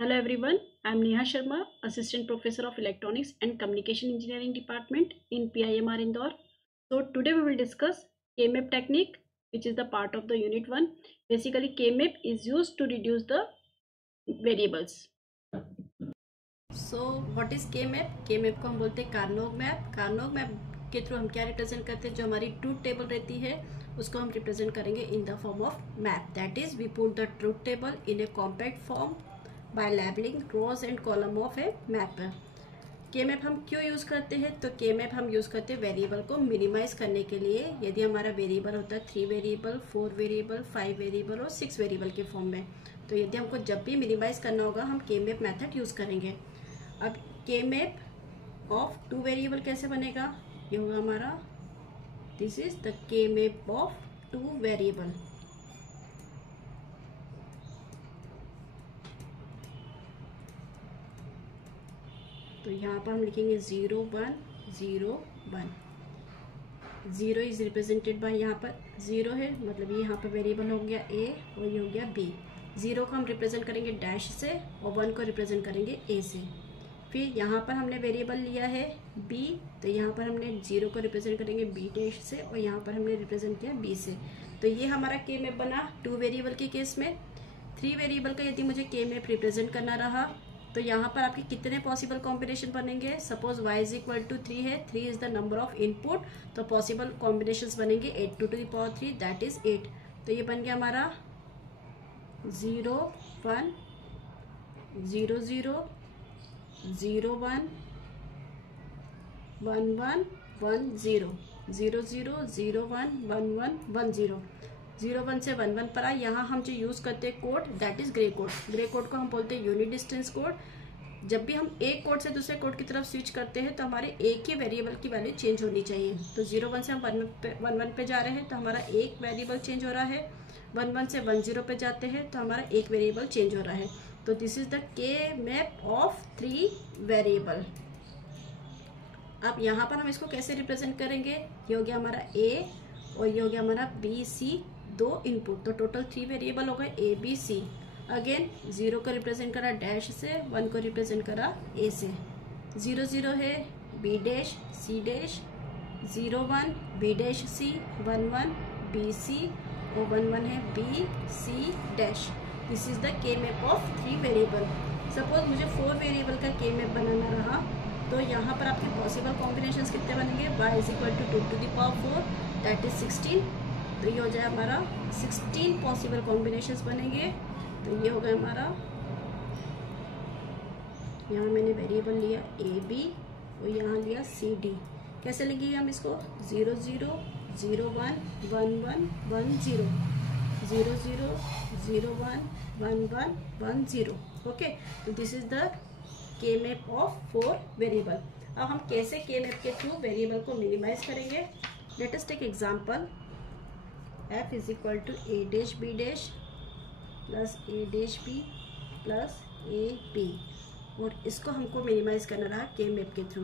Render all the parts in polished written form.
Hello everyone, I am Neha Sharma, Assistant Professor of Electronics and Communication Engineering Department in PIMR Indore. So today we will discuss K-map technique, which is the part of the unit 1. Basically K-map is used to reduce the variables. So what is के map? K map को हम बोलते हैं कार्नोग map. कार्नोग map के through हम क्या represent करते हैं? जो हमारी ट्रूथ टेबल रहती है उसको हम रिप्रेजेंट करेंगे in the form of map. That is we put the truth table in a compact form by labelling rows and column of a map. K map हम क्यों यूज़ करते हैं? तो के मैप हम यूज़ करते हैं वेरिएबल को मिनिमाइज करने के लिए। यदि हमारा वेरिएबल होता है 3 वेरिएबल, 4 वेरिएबल, 5 वेरिएबल और 6 वेरिएबल के फॉर्म में, तो यदि हमको जब भी मिनिमाइज करना होगा हम के मैप मेथड यूज़ करेंगे। अब के मैप ऑफ 2 वेरिएबल कैसे बनेगा? ये होगा हमारा, this is the K map of 2 variable. तो यहाँ पर हम लिखेंगे 0 1 0 1। 0 इज रिप्रेजेंटेड बाय, यहाँ पर 0 है मतलब ये यहाँ पर वेरिएबल हो गया a और ये हो गया b। 0 को हम रिप्रेजेंट करेंगे डैश से और 1 को रिप्रेजेंट करेंगे a से। फिर यहाँ पर हमने वेरिएबल लिया है b, तो यहाँ पर हमने 0 को रिप्रेजेंट करेंगे b डैश से और यहाँ पर हमने रिप्रेजेंट किया b से। तो ये हमारा के मैप बना 2 वेरिएबल के केस में। 3 वेरिएबल का यदि मुझे के मैप रिप्रेजेंट करना रहा तो यहाँ पर आपके कितने पॉसिबल कॉम्बिनेशन बनेंगे? Suppose y is equal to 3 है, 3 is the number of input, तो पॉसिबल कॉम्बिनेशंस बनेंगे 8 to the power 3 that is 8। तो ये बन गया हमारा 0 1 0 0 0 1 1 1 1 0 0 0 0 1 1 1 1 0। 0 1 से 1 1 पर आए। यहाँ हम जो यूज़ करते हैं code that is grey code. Grey code को हम बोलते हैं यूनिट डिस्टेंस कोड। जब भी हम एक कोड से दूसरे कोड की तरफ स्विच करते हैं तो हमारे एक ही वेरिएबल की वैल्यू चेंज होनी चाहिए। तो 0 1 से हम 1 1 पे जा रहे हैं तो हमारा एक वेरिएबल चेंज हो रहा है। 1 1 से 1 0 पे जाते हैं तो हमारा एक वेरिएबल चेंज हो रहा है। तो this is the K map of 3 variable. अब यहाँ पर हम इसको कैसे रिप्रेजेंट करेंगे? ये हो गया हमारा a और ये हो गया हमारा b c, 2 इनपुट, तो टोटल 3 वेरिएबल हो गए a b c। अगेन 0 को रिप्रेजेंट करा डैश से, 1 को रिप्रेजेंट करा a से। 0 0 है b dash c dash, 0 1 b dash c, 1 1 b c और 1 1 है b c dash. This is the K map of 3 variable. Suppose मुझे 4 वेरिएबल का के मैप बनाना रहा तो यहाँ पर आपके पॉसिबल कॉम्बिनेशंस कितने बनेंगे? y is equal to 2 to the power 4 that is 16। तो ये हो जाए हमारा 16 पॉसिबल कॉम्बिनेशंस बनेंगे। तो ये हो गया हमारा, यहाँ मैंने वेरिएबल लिया a b और यहाँ लिया c d। कैसे लिखेंगे हम इसको? 0 0 0 1 1 1 1 0 0 0 0 1 1 1 1 0। ओके, तो this is the K map of 4 variable. अब हम कैसे के मैप के थ्रू वेरिएबल को मिनिमाइज करेंगे? Let us take example. f is equal to a dash b dash plus a dash b plus a b, और इसको हमको minimise करना रहा के मैप के थ्रू।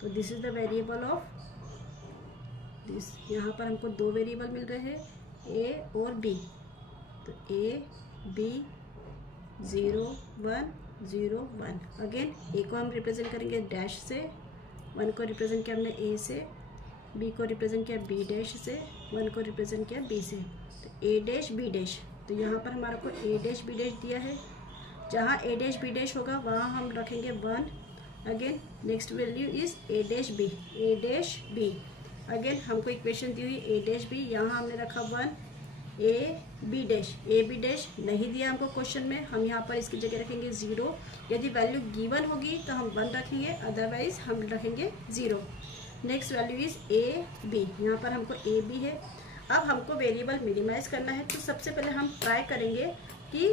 तो this is the variable of this. यहाँ पर हमको 2 वेरिएबल मिल रहे हैं a और b। तो a b 0 1 0 1। अगेन ए को हम रिप्रेजेंट करेंगे डैश से, 1 को रिप्रेजेंट किया हमने ए से, बी को रिप्रेजेंट किया बी डैश से, 1 को रिप्रेजेंट किया बी से। तो ए डैश बी डैश, तो यहाँ पर हमारा को ए डैश बी डैश दिया है। जहाँ ए डैश बी डैश होगा वहाँ हम रखेंगे 1। Again next value is A dash B, A dash B. Again हमको इक्वेशन दी हुई ए डैश बी, यहाँ हमने रखा 1। ए बी डैश नहीं दिया हमको क्वेश्चन में, हम यहाँ पर इसकी जगह रखेंगे 0। यदि वैल्यू गिवन होगी तो हम 1 रखेंगे, अदरवाइज हम रखेंगे 0। Next value is A B, यहाँ पर हमको ए बी है। अब हमको वेरिएबल मिनिमाइज करना है तो सबसे पहले हम ट्राई करेंगे कि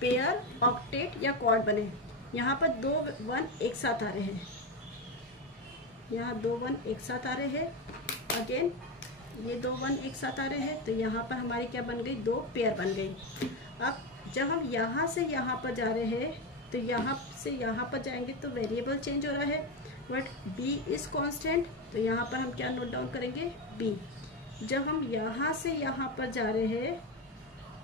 पेयर, ऑक्टेट या क्वाड बने। यहाँ पर 2 1 एक साथ आ रहे हैं, यहाँ 2 1 एक साथ आ रहे हैं। अगेन ये 2 1 एक साथ आ रहे हैं, तो यहाँ पर हमारी क्या बन गई? 2 पेयर बन गई। अब जब हम यहाँ से यहाँ पर जा रहे हैं तो यहाँ से यहाँ पर जाएंगे तो वेरिएबल चेंज हो रहा है, बट b इज कांस्टेंट। तो यहाँ पर हम क्या नोट डाउन करेंगे? b। जब हम यहाँ से यहाँ पर जा रहे हैं,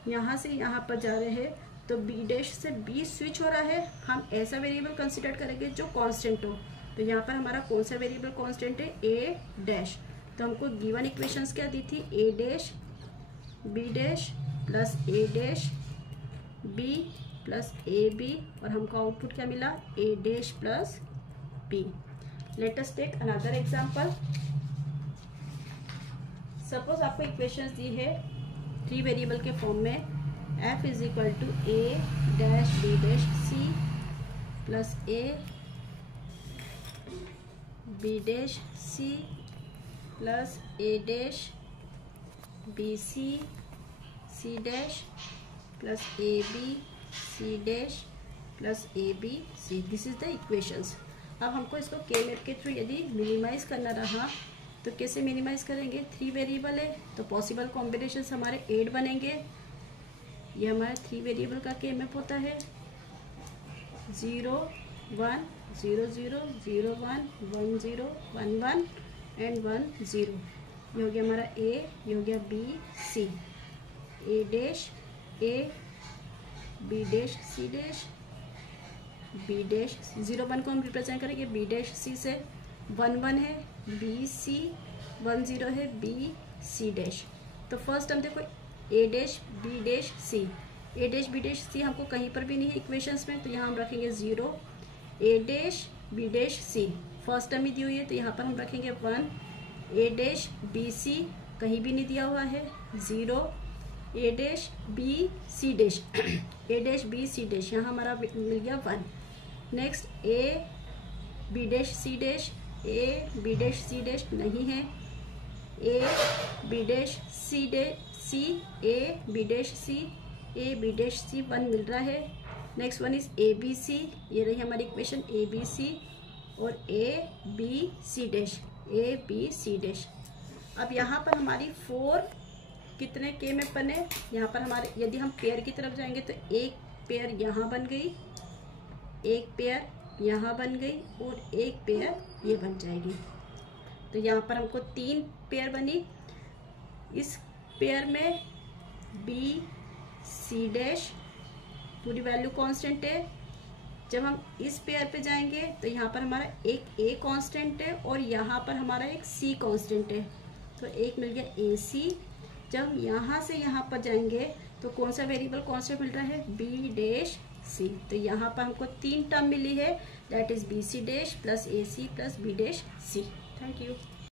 यहाँ से यहाँ पर जा रहे हैं तो तो बी डैश से बी स्विच हो रहा है, हम ऐसा वेरिएबल कंसिडर करेंगे जो कांस्टेंट हो। तो यहाँ पर हमारा कौन सा वेरिएबल कांस्टेंट है, ए डैश। तो हमको गिवन इक्वेशंस क्या दी थी, A dash B dash plus A dash B plus A B, और हमको आउटपुट क्या मिला, A dash plus B. Let us take another example. Suppose आपको इक्वेशंस दी है 3 वेरिएबल के फॉर्म में, f is equal to A dash B dash C plus A B dash C plus A dash B C C dash plus A B C dash plus A B C. This is the equations. अब हमको इसको के map के through यदि minimise करना रहा तो कैसे मिनिमाइज करेंगे, 3 वेरिएबल है तो पॉसिबल कॉम्बिनेशंस हमारे 8 बनेंगे। ये हमारे 3 वेरिएबल का के मैप होता है 0 1 0 0 0 1 1 0 1 1 एंड 1 0। ये हो गया हमारा ए, ये हो गया B C, A dash A B dash C dash B dash 0 1 को हम रिप्रेजेंट करेंगे बी डैश सी से, 1 1 है बी सी, 1 0 है बी सी डैश। तो फर्स्ट हम देखो ए dash B dash C, A dash B dash सी हमको कहीं पर भी नहीं है इक्वेशंस में, तो यहाँ हम रखेंगे 0। A dash B dash C first term ही दी हुई है तो यहाँ पर हम रखेंगे 1। ए डैश बी सी कहीं भी नहीं दिया हुआ है, 0। A dash B C dash A dash B C dash यहाँ हमारा मिल गया 1। Next A B dash C dash, A B dash C dash नहीं है, A B dash C dash C, A B dash C, A B dash C 1 मिल रहा है। Next one is A B C, ये रही हमारी equation A B C, और A B C dash, A B C dash. अब यहाँ पर हमारी 4 कितने के में बने, यहाँ पर हमारे यदि हम पेयर की तरफ जाएंगे तो एक पेयर यहाँ बन गई, एक पेयर यहाँ बन गई और एक पेयर ये बन जाएगी। तो यहाँ पर हमको 3 पेयर बनी। इस पेयर में बी सी डैश पूरी वैल्यू कांस्टेंट है। जब हम इस पेयर पे जाएंगे तो यहाँ पर हमारा एक ए कांस्टेंट है और यहाँ पर हमारा एक सी कांस्टेंट है, तो एक मिल गया ए सी। जब हम यहाँ से यहाँ पर जाएंगे तो कौन सा वेरिएबल कांस्टेंट मिल रहा है, बी डैश सी। तो यहाँ पर हमको 3 टर्म मिली है, that is B C dash plus A C plus B dash C. Thank you.